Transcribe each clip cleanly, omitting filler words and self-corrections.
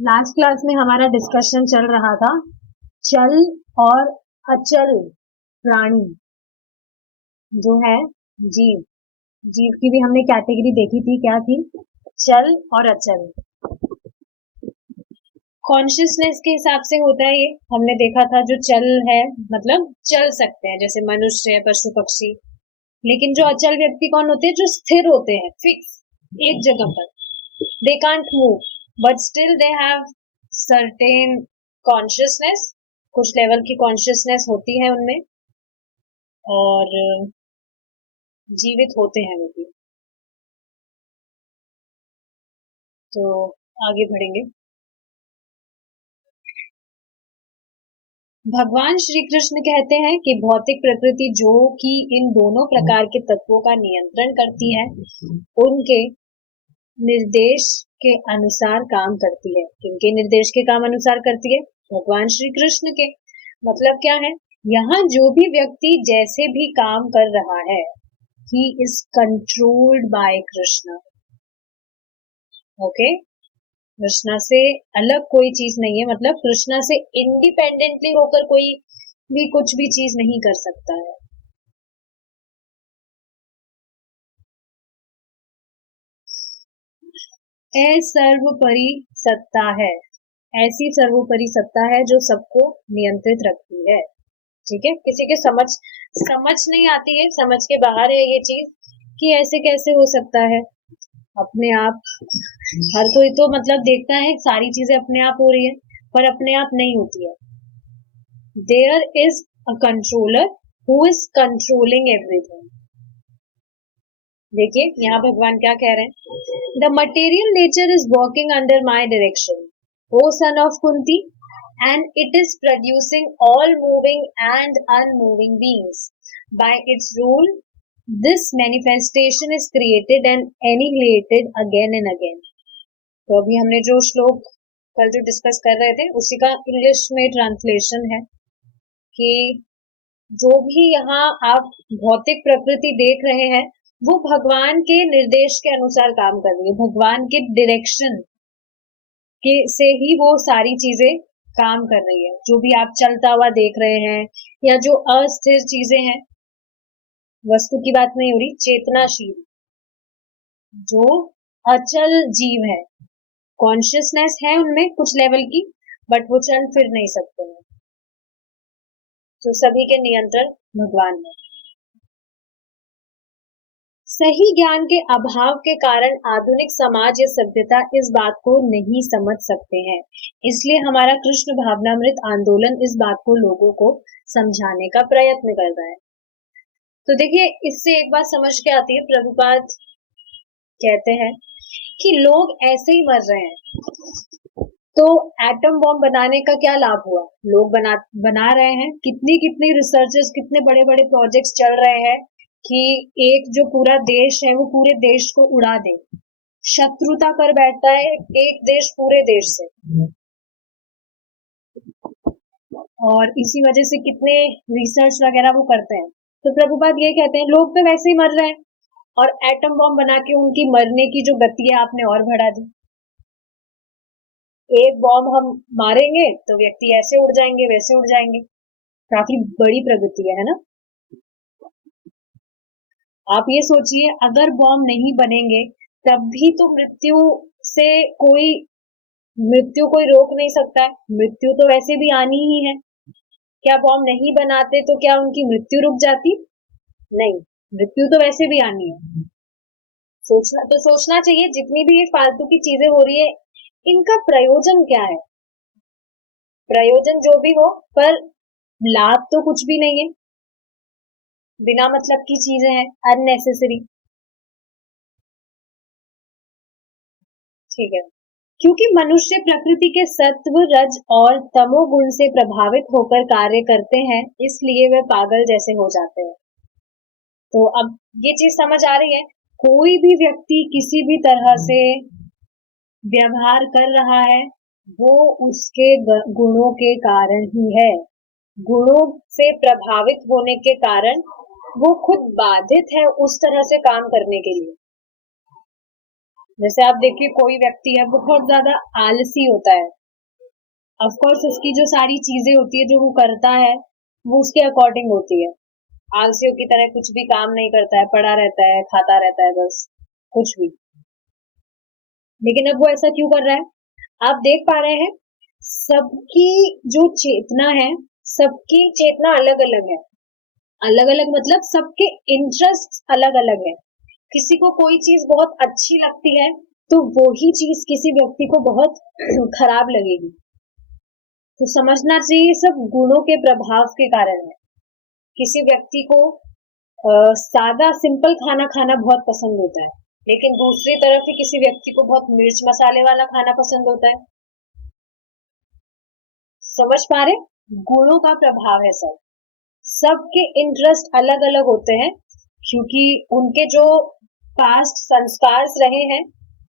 Last class में हमारा discussion चल रहा था चल और अचल प्राणी जो है जीव। जीव की भी हमने कैटेगरी देखी थी, क्या थी? चल और अचल। कॉन्शियसनेस के हिसाब से होता है ये, हमने देखा था। जो चल है मतलब चल सकते हैं, जैसे मनुष्य है, पशु पक्षी। लेकिन जो अचल व्यक्ति कौन होते हैं? जो स्थिर होते हैं, फिक्स एक जगह पर। They can't move but still they have certain consciousness, कुछ लेवल की कॉन्शियसनेस होती है उनमें, और जीवित होते हैं वो भी। तो आगे बढ़ेंगे। भगवान श्री कृष्ण कहते हैं कि भौतिक प्रकृति जो कि इन दोनों प्रकार के तत्वों का नियंत्रण करती है, उनके निर्देश के अनुसार काम करती है। किनके निर्देश के काम अनुसार करती है? भगवान श्री कृष्ण के। मतलब क्या है? यहाँ जो भी व्यक्ति जैसे भी काम कर रहा है, he is controlled by Krishna. Okay, Krishna से अलग कोई चीज नहीं है, मतलब कृष्णा से इंडिपेंडेंटली होकर कोई भी कुछ भी चीज नहीं कर सकता है। सर्वोपरि सत्ता है, ऐसी सर्वोपरि सत्ता है जो सबको नियंत्रित रखती है। ठीक है, किसी के समझ नहीं आती है, समझ के बाहर है ये चीज कि ऐसे कैसे हो सकता है। अपने आप हर कोई तो मतलब देखता है सारी चीजें अपने आप हो रही है, पर अपने आप नहीं होती है। There is a controller who is controlling everything. देखिए यहाँ भगवान क्या कह रहे हैं? The material nature is working under my direction, O son of Kunti, and it is producing all moving and unmoving beings. By its rule, this manifestation is created and annihilated again and again. तो अभी हमने जो श्लोक कल जो discuss कर रहे थे उसी का इंग्लिश में ट्रांसलेशन है कि जो भी यहाँ आप भौतिक प्रकृति देख रहे हैं वो भगवान के निर्देश के अनुसार काम कर रही है, भगवान के डायरेक्शन के से ही वो सारी चीजें काम कर रही है। जो भी आप चलता हुआ देख रहे हैं या जो अस्थिर चीजें हैं, वस्तु की बात नहीं हो रही, चेतनाशील जो अचल जीव है, कॉन्शियसनेस है उनमें कुछ लेवल की, बट वो चल फिर नहीं सकते हैं। तो सभी के नियंत्रण भगवान में। सही ज्ञान के अभाव के कारण आधुनिक समाज या सभ्यता इस बात को नहीं समझ सकते हैं, इसलिए हमारा कृष्ण भावनामृत आंदोलन इस बात को लोगों को समझाने का प्रयत्न कर रहा है। तो देखिए, इससे एक बात समझ के आती है, प्रभुपाद कहते हैं कि लोग ऐसे ही मर रहे हैं, तो एटम बॉम्ब बनाने का क्या लाभ हुआ? लोग बना रहे हैं, कितनी रिसर्चेस, कितने बड़े बड़े प्रोजेक्ट्स चल रहे हैं कि एक जो पूरा देश है वो पूरे देश को उड़ा दे, शत्रुता कर बैठता है एक देश पूरे देश से, और इसी वजह से कितने रिसर्च वगैरह वो करते हैं। तो प्रभुपाद ये कहते हैं लोग तो वैसे ही मर रहे हैं, और एटम बॉम्ब बना के उनकी मरने की जो गति है आपने और बढ़ा दी। एक बॉम्ब हम मारेंगे तो व्यक्ति ऐसे उड़ जाएंगे, वैसे उड़ जाएंगे। काफी बड़ी प्रगति है ना? आप ये सोचिए, अगर बॉम्ब नहीं बनेंगे तब भी तो मृत्यु कोई रोक नहीं सकता है, मृत्यु तो वैसे भी आनी ही है। क्या बॉम्ब नहीं बनाते तो क्या उनकी मृत्यु रुक जाती? नहीं, मृत्यु तो वैसे भी आनी है। सोचना चाहिए, जितनी भी ये फालतू की चीजें हो रही है इनका प्रयोजन क्या है? प्रयोजन जो भी हो, पर लाभ तो कुछ भी नहीं है, बिना मतलब की चीजें हैं, अननेसेसरी। ठीक है, क्योंकि मनुष्य प्रकृति के सत्व, रज और तमोगुण से प्रभावित होकर कार्य करते हैं, इसलिए वे पागल जैसे हो जाते हैं। तो अब ये चीज समझ आ रही है, कोई भी व्यक्ति किसी भी तरह से व्यवहार कर रहा है वो उसके गुणों के कारण ही है। गुणों से प्रभावित होने के कारण वो खुद बाधित है उस तरह से काम करने के लिए। जैसे आप देखिए कोई व्यक्ति है बहुत ज्यादा आलसी होता है, ऑफ कोर्स उसकी जो सारी चीजें होती है जो वो करता है वो उसके अकॉर्डिंग होती है। आलसियों की तरह कुछ भी काम नहीं करता है, पड़ा रहता है, खाता रहता है, बस कुछ भी। लेकिन अब वो ऐसा क्यों कर रहा है? आप देख पा रहे हैं सबकी जो चेतना है, सबकी चेतना अलग अलग है। अलग अलग मतलब सबके इंटरेस्ट अलग अलग है। किसी को कोई चीज बहुत अच्छी लगती है तो वो ही चीज किसी व्यक्ति को बहुत खराब लगेगी। तो समझना चाहिए सब गुणों के प्रभाव के कारण है। किसी व्यक्ति को सादा सिंपल खाना खाना बहुत पसंद होता है, लेकिन दूसरी तरफ ही किसी व्यक्ति को बहुत मिर्च मसाले वाला खाना पसंद होता है। समझ पा रहे? गुणों का प्रभाव है सब। सबके इंटरेस्ट अलग अलग होते हैं क्योंकि उनके जो पास्ट संस्कार रहे हैं,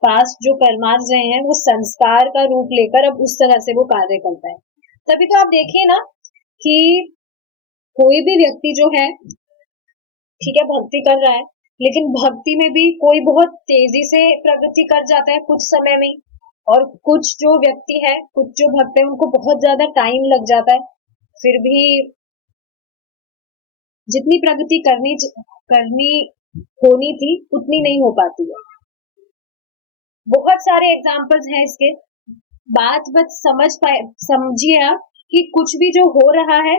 पास्ट जो कर्मास रहे हैं, वो संस्कार का रूप लेकर अब उस तरह से वो कार्य करता है। तभी तो आप देखिए ना कि कोई भी व्यक्ति जो है, ठीक है, भक्ति कर रहा है, लेकिन भक्ति में भी कोई बहुत तेजी से प्रगति कर जाता है कुछ समय में, और कुछ जो व्यक्ति है, कुछ जो भक्त है, उनको बहुत ज्यादा टाइम लग जाता है, फिर भी जितनी प्रगति करनी होनी थी उतनी नहीं हो पाती है। बहुत सारे एग्जाम्पल्स हैं इसके। बात बस समझिए आप कि कुछ भी जो हो रहा है,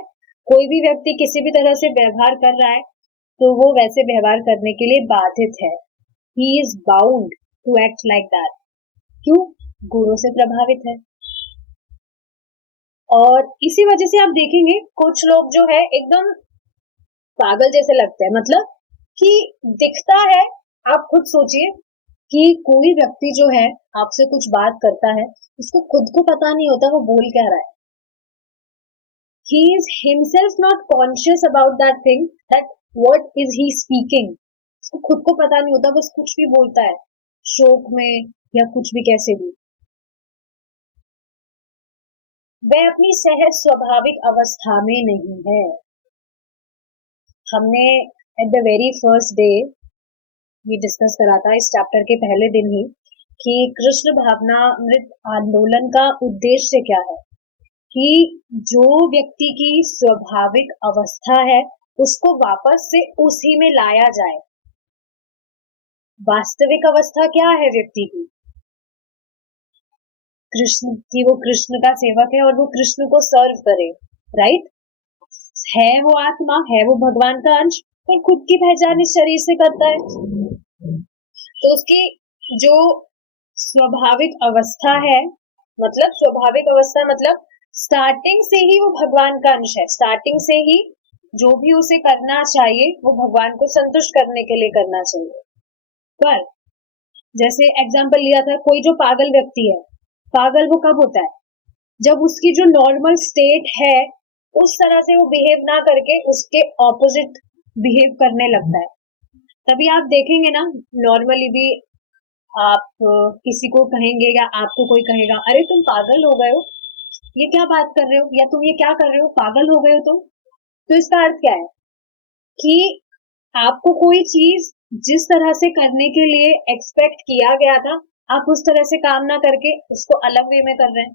कोई भी व्यक्ति किसी भी तरह से व्यवहार कर रहा है तो वो वैसे व्यवहार करने के लिए बाधित है। He is bound to act like that. क्यों? गुणों से प्रभावित है। और इसी वजह से आप देखेंगे कुछ लोग जो है एकदम पागल जैसे लगते हैं, मतलब कि दिखता है, आप खुद सोचिए कि कोई व्यक्ति जो है आपसे कुछ बात करता है, उसको खुद को पता नहीं होता वो बोल क्या रहा है। He is himself not conscious about that thing, that what is he speaking. उसको खुद को पता नहीं होता, बस कुछ भी बोलता है शोक में या कुछ भी कैसे भी। वह अपनी सहज स्वाभाविक अवस्था में नहीं है। हमने at the very first day ये डिस्कस करा था इस चैप्टर के पहले दिन ही कि कृष्ण भावनामृत आंदोलन का उद्देश्य क्या है, कि जो व्यक्ति की स्वाभाविक अवस्था है उसको वापस से उसी में लाया जाए। वास्तविक अवस्था क्या है व्यक्ति की? कृष्ण की, वो कृष्ण का सेवक है और वो कृष्ण को सर्व करे, राइट? है वो आत्मा, है वो भगवान का अंश, पर खुद की पहचान इस शरीर से करता है। तो उसकी जो स्वाभाविक अवस्था है, मतलब स्वाभाविक अवस्था मतलब स्टार्टिंग से ही वो भगवान का अंश है। स्टार्टिंग से ही जो भी उसे करना चाहिए वो भगवान को संतुष्ट करने के लिए करना चाहिए। पर जैसे एग्जाम्पल लिया था, कोई जो पागल व्यक्ति है, पागल वो कब होता है? जब उसकी जो नॉर्मल स्टेट है उस तरह से वो बिहेव ना करके उसके ऑपोजिट बिहेव करने लगता है। तभी आप देखेंगे ना, नॉर्मली भी आप किसी को कहेंगे या आपको कोई कहेगा, अरे तुम पागल हो गए हो, ये क्या बात कर रहे हो, या तुम ये क्या कर रहे हो, पागल हो गए हो तुम। तो इसका अर्थ क्या है कि आपको कोई चीज जिस तरह से करने के लिए एक्सपेक्ट किया गया था, आप उस तरह से काम ना करके उसको अलग वे में कर रहे हैं,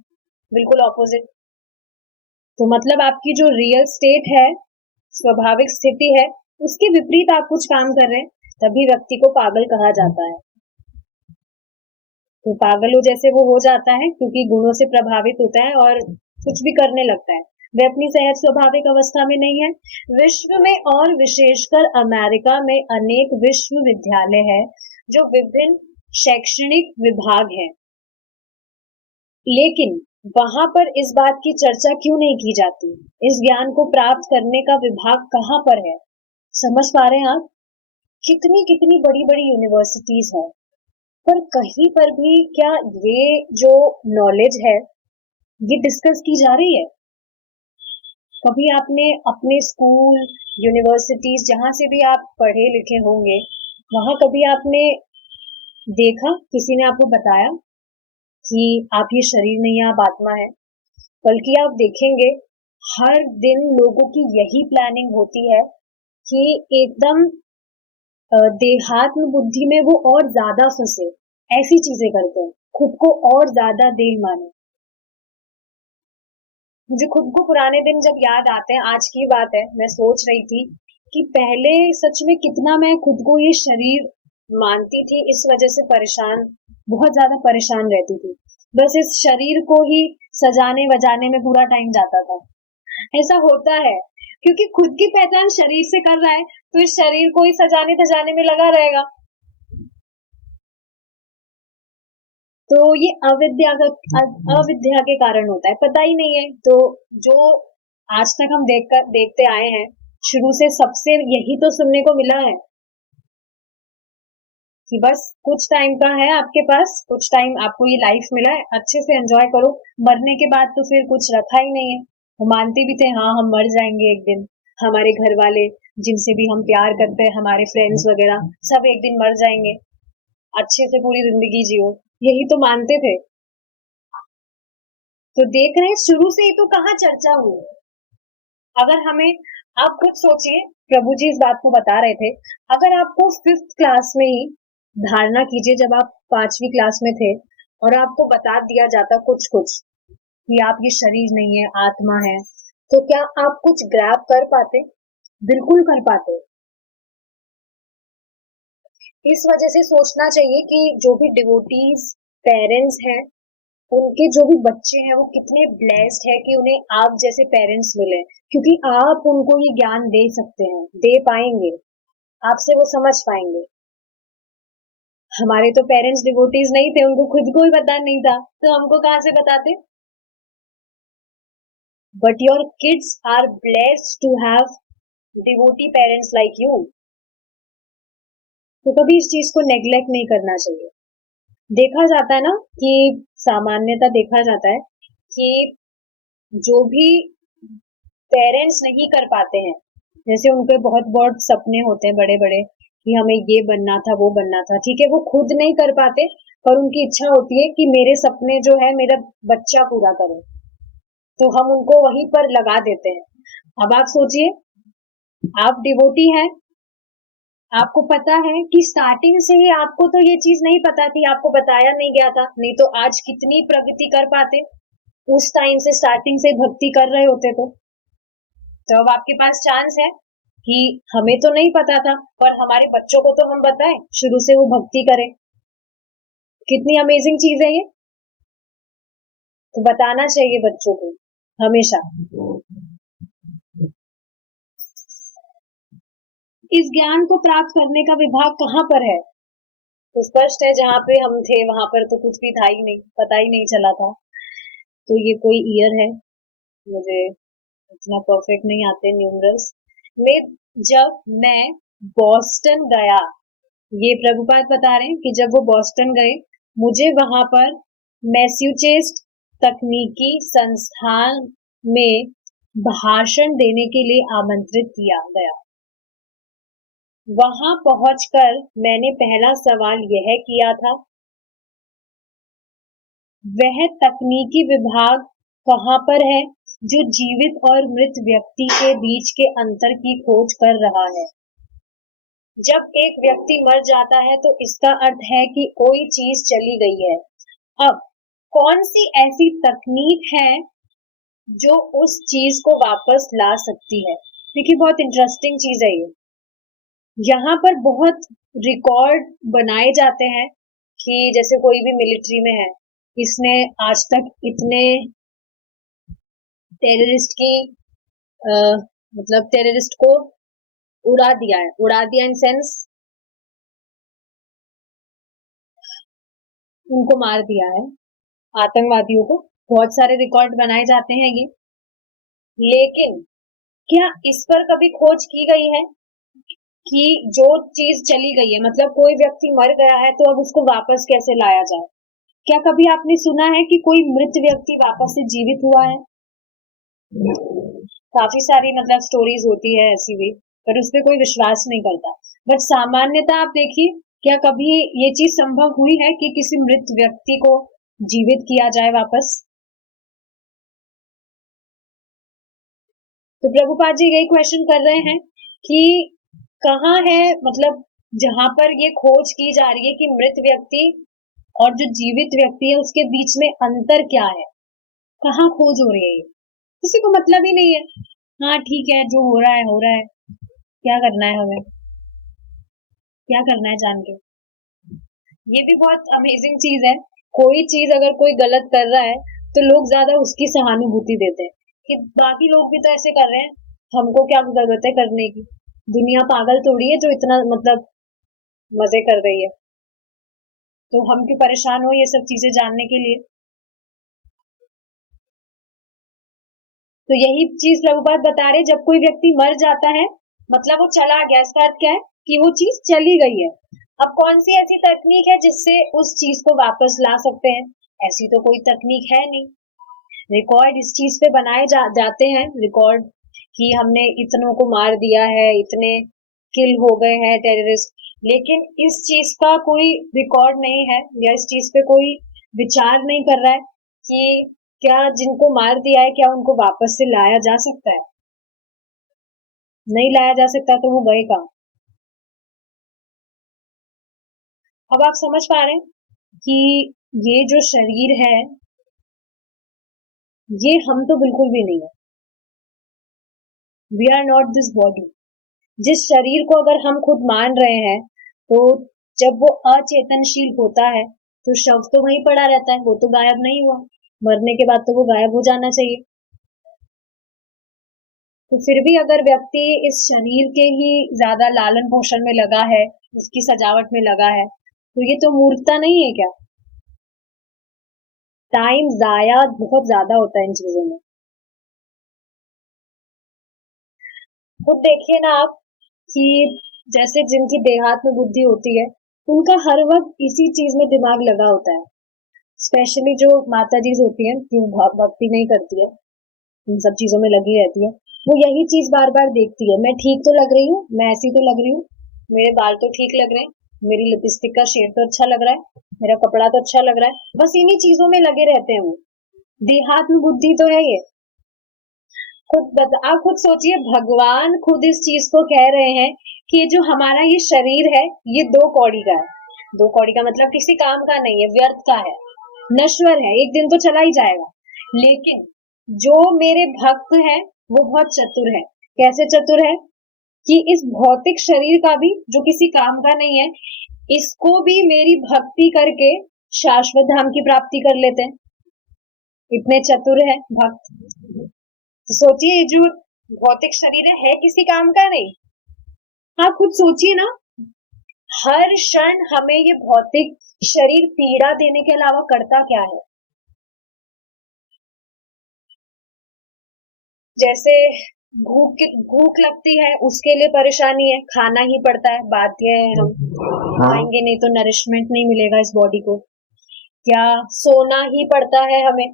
बिल्कुल ऑपोजिट। तो मतलब आपकी जो रियल स्टेट है, स्वाभाविक स्थिति है, उसके विपरीत आप कुछ काम कर रहे हैं, तभी व्यक्ति को पागल कहा जाता है। तो पागलों जैसे वो हो जाता है क्योंकि गुणों से प्रभावित होता है और कुछ भी करने लगता है, वह अपनी सहज स्वाभाविक अवस्था में नहीं है। विश्व में और विशेषकर अमेरिका में अनेक विश्वविद्यालय है जो विभिन्न शैक्षणिक विभाग हैं, लेकिन वहां पर इस बात की चर्चा क्यों नहीं की जाती? इस ज्ञान को प्राप्त करने का विभाग कहाँ पर है? समझ पा रहे हैं आप? कितनी कितनी बड़ी बड़ी यूनिवर्सिटीज है, पर कहीं पर भी क्या ये जो नॉलेज है ये डिस्कस की जा रही है? कभी आपने अपने स्कूल, यूनिवर्सिटीज, जहां से भी आप पढ़े लिखे होंगे, वहां कभी आपने देखा, किसी ने आपको बताया कि आप ये शरीर नहीं है, आप आत्मा है? बल्कि आप देखेंगे हर दिन लोगों की यही प्लानिंग होती है कि एकदम देहात्म बुद्धि में वो और ज्यादा फंसे, ऐसी चीजें करते हैं, खुद को और ज्यादा देह माने। मुझे खुद को पुराने दिन जब याद आते हैं, आज की बात है, मैं सोच रही थी कि पहले सच में कितना मैं खुद को ये शरीर मानती थी, इस वजह से परेशान, बहुत ज्यादा परेशान रहती थी। बस इस शरीर को ही सजाने वजाने में पूरा टाइम जाता था। ऐसा होता है क्योंकि खुद की पहचान शरीर से कर रहा है, तो इस शरीर को ही सजाने धजाने में लगा रहेगा। तो ये अविद्या के कारण होता है, पता ही नहीं है। तो जो आज तक हम देखते आए हैं, शुरू से सबसे यही तो सुनने को मिला है कि बस कुछ टाइम का है आपके पास, कुछ टाइम आपको ये लाइफ मिला है, अच्छे से एंजॉय करो, मरने के बाद तो फिर कुछ रखा ही नहीं है। वो मानते भी थे, हाँ हम मर जाएंगे एक दिन, हमारे घर वाले जिनसे भी हम प्यार करते हैं, हमारे फ्रेंड्स वगैरह सब एक दिन मर जाएंगे, अच्छे से पूरी जिंदगी जियो, यही तो मानते थे। तो देख रहे हैं शुरू से ही तो कहाँ चर्चा हुई। अगर हमें, आप खुद सोचिए, प्रभु जी इस बात को बता रहे थे, अगर आपको 5th क्लास में ही, धारणा कीजिए जब आप 5वीं क्लास में थे और आपको बता दिया जाता कुछ कुछ कि आप ये शरीर नहीं है, आत्मा है, तो क्या आप कुछ ग्रैब कर पाते? बिल्कुल कर पाते। इस वजह से सोचना चाहिए कि जो भी डिवोटीज पेरेंट्स हैं, उनके जो भी बच्चे हैं, वो कितने ब्लेस्ड है कि उन्हें आप जैसे पेरेंट्स मिले, क्योंकि आप उनको ये ज्ञान दे सकते हैं, दे पाएंगे, आपसे वो समझ पाएंगे। हमारे तो पेरेंट्स डिवोटीज नहीं थे, उनको खुद को ही पता नहीं था, तो हमको कहाँ से बताते? But your kids are blessed to have devotee parents like you. तो कभी इस चीज को नेग्लेक्ट नहीं करना चाहिए। देखा जाता है ना कि सामान्यता देखा जाता है कि जो भी पेरेंट्स नहीं कर पाते हैं, जैसे उनके बहुत बहुत सपने होते हैं बड़े बड़े कि हमें ये बनना था, वो बनना था, ठीक है, वो खुद नहीं कर पाते, पर उनकी इच्छा होती है कि मेरे सपने जो है मेरा बच्चा पूरा करे, तो हम उनको वहीं पर लगा देते हैं। अब आप सोचिए, आप डिवोटी हैं, आपको पता है कि स्टार्टिंग से ही आपको तो ये चीज नहीं पता थी, आपको बताया नहीं गया था, नहीं तो आज कितनी प्रगति कर पाते, उस टाइम से स्टार्टिंग से भक्ति कर रहे होते तो अब आपके पास चांस है कि हमें तो नहीं पता था, पर हमारे बच्चों को तो हम बताएं, शुरू से वो भक्ति करें। कितनी अमेजिंग चीज है ये। तो बताना चाहिए बच्चों को हमेशा। इस ज्ञान को प्राप्त करने का विभाग कहाँ पर है? तो स्पष्ट है, जहाँ पे हम थे वहां पर तो कुछ भी था ही नहीं, पता ही नहीं चला था। तो ये कोई ईयर है, मुझे इतना परफेक्ट नहीं आते न्यूमरल्स में। जब मैं बॉस्टन गया, ये प्रभुपाद बता रहे हैं कि जब वो बॉस्टन गए, मुझे वहां पर मैस्यूचेस्ट तकनीकी संस्थान में भाषण देने के लिए आमंत्रित किया गया। वहां पहुंचकर मैंने पहला सवाल यह किया था, वह तकनीकी विभाग कहाँ पर है जो जीवित और मृत व्यक्ति के बीच के अंतर की खोज कर रहा है? जब एक व्यक्ति मर जाता है तो इसका अर्थ है कि कोई चीज चली गई है। अब कौन सी ऐसी तकनीक है जो उस चीज को वापस ला सकती है? देखिए, बहुत इंटरेस्टिंग चीज है ये। यहाँ पर बहुत रिकॉर्ड बनाए जाते हैं कि जैसे कोई भी मिलिट्री में है, इसने आज तक इतने टेररिस्ट की मतलब टेररिस्ट को उड़ा दिया है, उड़ा दिया इन सेंस उनको मार दिया है, आतंकवादियों को। बहुत सारे रिकॉर्ड बनाए जाते हैं ये, लेकिन क्या इस पर कभी खोज की गई है कि जो चीज चली गई है, मतलब कोई व्यक्ति मर गया है तो अब उसको वापस कैसे लाया जाए? क्या कभी आपने सुना है कि कोई मृत व्यक्ति वापस से जीवित हुआ है? काफी सारी मतलब स्टोरीज होती है ऐसी भी, पर उस पर कोई विश्वास नहीं करता। बट सामान्यता आप देखिए, क्या कभी ये चीज संभव हुई है कि किसी मृत व्यक्ति को जीवित किया जाए वापस? तो प्रभुपाद जी यही क्वेश्चन कर रहे हैं कि कहाँ है, मतलब जहां पर ये खोज की जा रही है कि मृत व्यक्ति और जो जीवित व्यक्ति है उसके बीच में अंतर क्या है, कहाँ खोज हो रही है, ये किसी को मतलब ही नहीं है। हाँ ठीक है, जो हो रहा है, क्या करना है हमें, क्या करना है जान के। ये भी बहुत अमेजिंग चीज है, कोई चीज अगर कोई गलत कर रहा है तो लोग ज्यादा उसकी सहानुभूति देते हैं कि बाकी लोग भी तो ऐसे कर रहे हैं, हमको क्या जरूरत है करने की, दुनिया पागल थोड़ी है जो इतना मतलब मजे कर रही है, तो हम क्यों परेशान हो ये सब चीजें जानने के लिए। तो यही चीज प्रभुपाद बता रहे, जब कोई व्यक्ति मर जाता है मतलब वो चला गया, इसका अर्थ क्या है कि वो चीज चली गई है। अब कौन सी ऐसी तकनीक है जिससे उस चीज को वापस ला सकते हैं, ऐसी तो कोई तकनीक है नहीं। रिकॉर्ड इस चीज पे बनाए जाते हैं, रिकॉर्ड कि हमने इतनों को मार दिया है, इतने किल हो गए हैं टेररिस्ट, लेकिन इस चीज का कोई रिकॉर्ड नहीं है या इस चीज पे कोई विचार नहीं कर रहा है कि क्या जिनको मार दिया है क्या उनको वापस से लाया जा सकता है। नहीं लाया जा सकता तो वो गए कहाँ। अब आप समझ पा रहे हैं कि ये जो शरीर है ये हम तो बिल्कुल भी नहीं है, we are not this body. जिस शरीर को अगर हम खुद मान रहे हैं तो जब वो अचेतनशील होता है तो शव तो वहीं पड़ा रहता है, वो तो गायब नहीं हुआ, मरने के बाद तो वो गायब हो जाना चाहिए। तो फिर भी अगर व्यक्ति इस शरीर के ही ज्यादा लालन पोषण में लगा है, उसकी सजावट में लगा है, तो ये तो मूर्खता नहीं है क्या। टाइम जाया बहुत ज्यादा होता है इन चीजों में। खुद देखिए ना आप कि जैसे जिनकी देहात में बुद्धि होती है उनका हर वक्त इसी चीज में दिमाग लगा होता है, स्पेशली जो माता जी होती है जो भक्ति नहीं करती है, इन सब चीजों में लगी रहती है, वो यही चीज बार बार देखती है, मैं ठीक तो लग रही हूँ, मैं ऐसी तो लग रही हूँ, मेरे बाल तो ठीक लग रहे हैं, मेरी लिपस्टिक का शेड तो अच्छा लग रहा है, मेरा कपड़ा तो अच्छा लग रहा है, बस इन्हीं चीजों में लगे रहते हैं वो। देहात में बुद्धि तो है ये। आप खुद सोचिए, भगवान खुद इस चीज को कह रहे हैं कि जो हमारा ये शरीर है ये 2 कौड़ी का है, 2 कौड़ी का मतलब किसी काम का नहीं है, व्यर्थ का है, नश्वर है, एक दिन तो चला ही जाएगा। लेकिन जो मेरे भक्त हैं वो बहुत चतुर है। कैसे चतुर है कि इस भौतिक शरीर का भी जो किसी काम का नहीं है, इसको भी मेरी भक्ति करके शाश्वत धाम की प्राप्ति कर लेते हैं। इतने चतुर है भक्त। तो सोचिए ये जो भौतिक शरीर है किसी काम का नहीं। आप खुद सोचिए ना, हर क्षण हमें ये भौतिक शरीर पीड़ा देने के अलावा करता क्या है। जैसे भूख लगती है उसके लिए परेशानी है, खाना ही पड़ता है, बाध्य है हम, खाएंगे नहीं तो नरिशमेंट नहीं मिलेगा इस बॉडी को। क्या सोना ही पड़ता है हमें,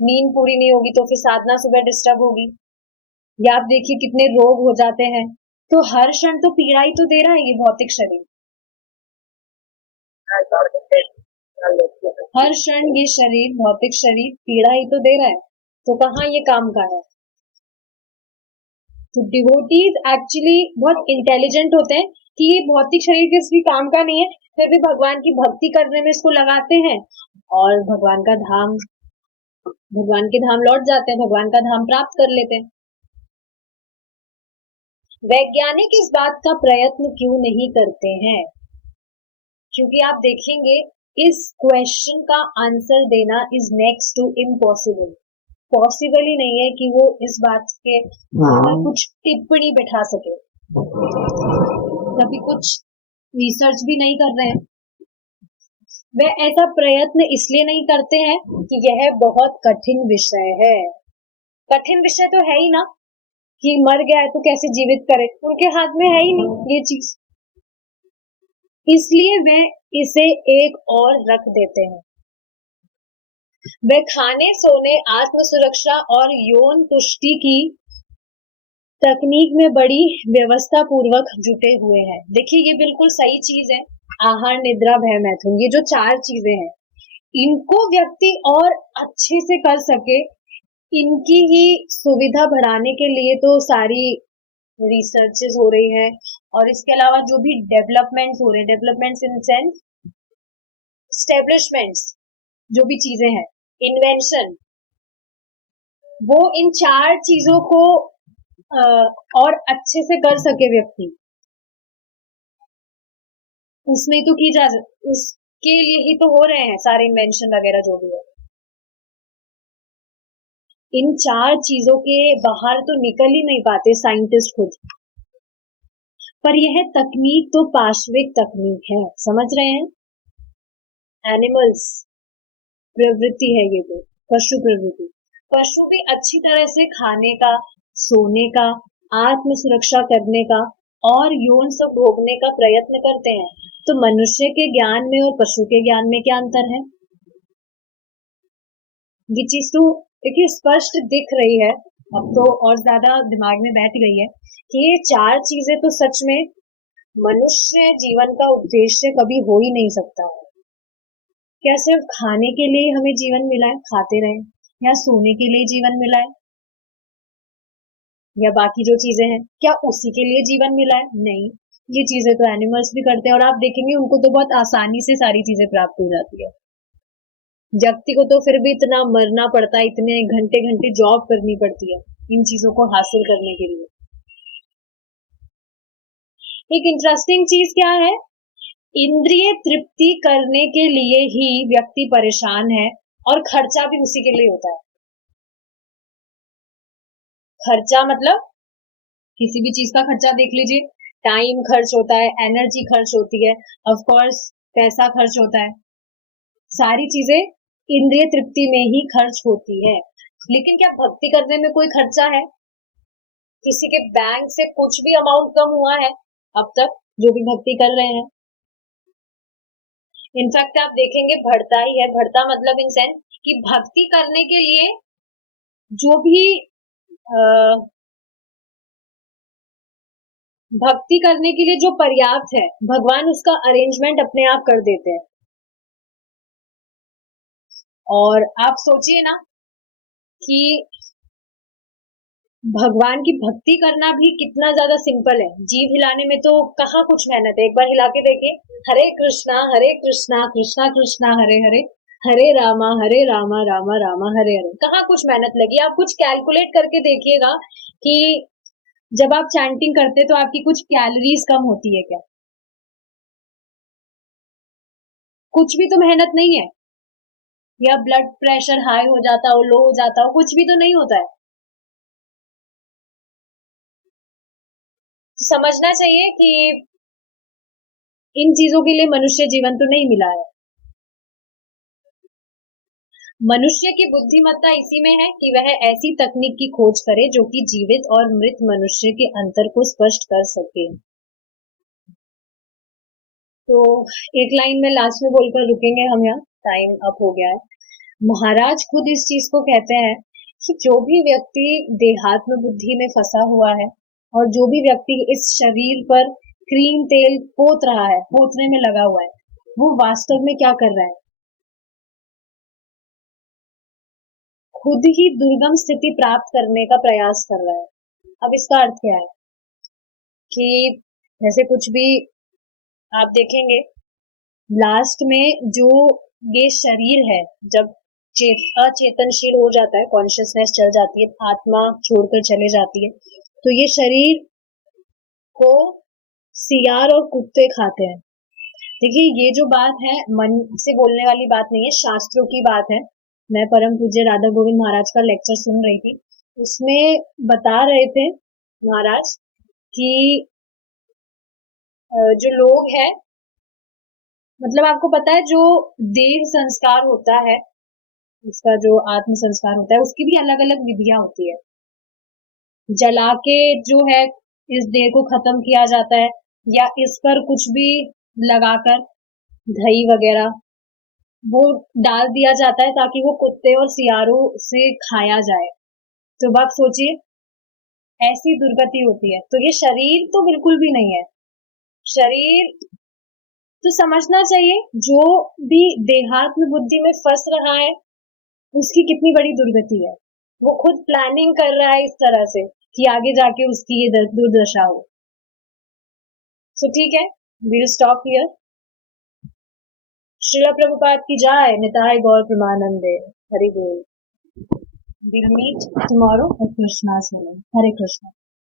नींद पूरी नहीं होगी तो फिर साधना सुबह डिस्टर्ब होगी। या आप देखिए कितने रोग हो जाते हैं, तो हर क्षण तो पीड़ा ही तो दे रहा है ये भौतिक शरीर, हर क्षण ये शरीर भौतिक शरीर पीड़ा ही तो दे रहा है, तो कहाँ ये काम का है। तो डिवोटीज एक्चुअली बहुत इंटेलिजेंट होते हैं कि ये भौतिक शरीर किसी काम का नहीं है, फिर भी भगवान की भक्ति करने में इसको लगाते हैं और भगवान के धाम लौट जाते हैं, भगवान का धाम प्राप्त कर लेते हैं। वैज्ञानिक इस बात का प्रयत्न क्यों नहीं करते हैं, क्योंकि आप देखेंगे इस क्वेश्चन का आंसर देना is next to impossible. Possible ही नहीं है कि वो इस बात के कुछ टिप्पणी बिठा सके, कभी कुछ रिसर्च भी नहीं कर रहे हैं। वे ऐसा प्रयत्न इसलिए नहीं करते हैं कि यह बहुत कठिन विषय है। कठिन विषय तो है ही ना, कि मर गया है तो कैसे जीवित करे, उनके हाथ में है ही नहीं ये चीज, इसलिए वे इसे एक और रख देते हैं। वे खाने सोने आत्म सुरक्षा और यौन पुष्टि की तकनीक में बड़ी व्यवस्था पूर्वक जुटे हुए हैं। देखिए ये बिल्कुल सही चीज है, आहार निद्रा भय मैथुन, ये जो 4 चीजें हैं इनको व्यक्ति और अच्छे से कर सके, इनकी ही सुविधा बढ़ाने के लिए तो सारी रिसर्चेस हो रही है, और इसके अलावा जो भी डेवलपमेंट्स हो रहे हैं, डेवलपमेंट्स इन सेंस स्टेब्लिशमेंट्स, जो भी चीजें हैं, इन्वेंशन, वो इन 4 चीजों को और अच्छे से कर सके व्यक्ति, उसमें तो की जा उसके लिए ही तो हो रहे हैं सारे इन्वेंशन वगैरह जो भी है। इन 4 चीजों के बाहर तो निकल ही नहीं पाते साइंटिस्ट खुद। पर यह तकनीक तो पार्श्विक तकनीक है, समझ रहे हैं? एनिमल्स प्रवृत्ति है ये, तो पशु प्रवृत्ति। पशु भी अच्छी तरह से खाने का, सोने का, आत्म सुरक्षा करने का और यौन सुख भोगने का प्रयत्न करते हैं। तो मनुष्य के ज्ञान में और पशु के ज्ञान में क्या अंतर है? ये चीज तो देखिए स्पष्ट दिख रही है, अब तो और ज्यादा दिमाग में बैठ गई है कि ये 4 चीजें तो सच में मनुष्य जीवन का उद्देश्य कभी हो ही नहीं सकता है। क्या सिर्फ खाने के लिए हमें जीवन मिला है, खाते रहे, या सोने के लिए जीवन मिला है, या बाकी जो चीजें हैं क्या उसी के लिए जीवन मिला है? नहीं, ये चीजें तो एनिमल्स भी करते हैं और आप देखेंगे उनको तो बहुत आसानी से सारी चीजें प्राप्त हो जाती है। व्यक्ति को तो फिर भी इतना मरना पड़ता है, इतने घंटे घंटे जॉब करनी पड़ती है इन चीजों को हासिल करने के लिए। एक इंटरेस्टिंग चीज क्या है, इंद्रिय तृप्ति करने के लिए ही व्यक्ति परेशान है और खर्चा भी उसी के लिए होता है। खर्चा मतलब किसी भी चीज का खर्चा देख लीजिए, टाइम खर्च होता है, एनर्जी खर्च होती है, ऑफ कोर्स पैसा खर्च होता है, सारी चीजें इंद्रिय तृप्ति में ही खर्च होती है। लेकिन क्या भक्ति करने में कोई खर्चा है? किसी के बैंक से कुछ भी अमाउंट कम हुआ है अब तक जो भी भक्ति कर रहे हैं? इनफैक्ट आप देखेंगे बढ़ता ही है, बढ़ता मतलब इन सेंस कि भक्ति करने के लिए जो भी भक्ति करने के लिए जो पर्याप्त है, भगवान उसका अरेंजमेंट अपने आप कर देते हैं। और आप सोचिए ना कि भगवान की भक्ति करना भी कितना ज्यादा सिंपल है। जीभ हिलाने में तो कहाँ कुछ मेहनत है, एक बार हिला के देखिए, हरे कृष्णा कृष्णा कृष्णा हरे हरे, हरे रामा रामा रामा हरे हरे, कहाँ कुछ मेहनत लगी? आप कुछ कैलकुलेट करके देखिएगा कि जब आप चैंटिंग करते तो आपकी कुछ कैलोरीज कम होती है क्या? कुछ भी तो मेहनत नहीं है। या ब्लड प्रेशर हाई हो जाता हो, लो हो जाता हो, कुछ भी तो नहीं होता है। समझना चाहिए कि इन चीजों के लिए मनुष्य जीवन तो नहीं मिला है। मनुष्य की बुद्धिमत्ता इसी में है कि वह ऐसी तकनीक की खोज करे जो कि जीवित और मृत मनुष्य के अंतर को स्पष्ट कर सके। तो एक लाइन में लास्ट में बोलकर रुकेंगे हम, यहाँ टाइम अप हो गया है। महाराज खुद इस चीज को कहते हैं कि जो भी व्यक्ति देहात्म बुद्धि में फंसा हुआ है और जो भी व्यक्ति इस शरीर पर क्रीम तेल पोत रहा है, पोतने में लगा हुआ है, वो वास्तव में क्या कर रहा है? खुद ही दुर्गम स्थिति प्राप्त करने का प्रयास कर रहा है। अब इसका अर्थ क्या है कि जैसे कुछ भी आप देखेंगे, लास्ट में जो ये शरीर है जब अचेतनशील हो जाता है, कॉन्शियसनेस चल जाती है, आत्मा छोड़कर चले जाती है, तो ये शरीर को सियार और कुत्ते खाते हैं। देखिए ये जो बात है मन से बोलने वाली बात नहीं है, शास्त्रों की बात है। मैं परम पूज्य राधा गोविंद महाराज का लेक्चर सुन रही थी, उसमें बता रहे थे महाराज कि जो लोग हैं, मतलब आपको पता है जो देह संस्कार होता है, उसका जो आत्म संस्कार होता है, उसकी भी अलग अलग विधियां होती है। जला के जो है इस देह को खत्म किया जाता है, या इस पर कुछ भी लगाकर दही वगैरह वो डाल दिया जाता है ताकि वो कुत्ते और सियारों से खाया जाए। तो अब आप सोचिए ऐसी दुर्गति होती है। तो ये शरीर तो बिल्कुल भी नहीं है। शरीर तो समझना चाहिए जो भी देहात्म बुद्धि में फंस रहा है उसकी कितनी बड़ी दुर्गति है। वो खुद प्लानिंग कर रहा है इस तरह से कि आगे जाके उसकी ये दुर्दशा हो। सो ठीक है, we'll stop here. Srila Prabhupada ki jai, Nitai Gaur Pramanande, Hari Bol. We'll meet tomorrow at Krishna's Hare. Hare Krishna.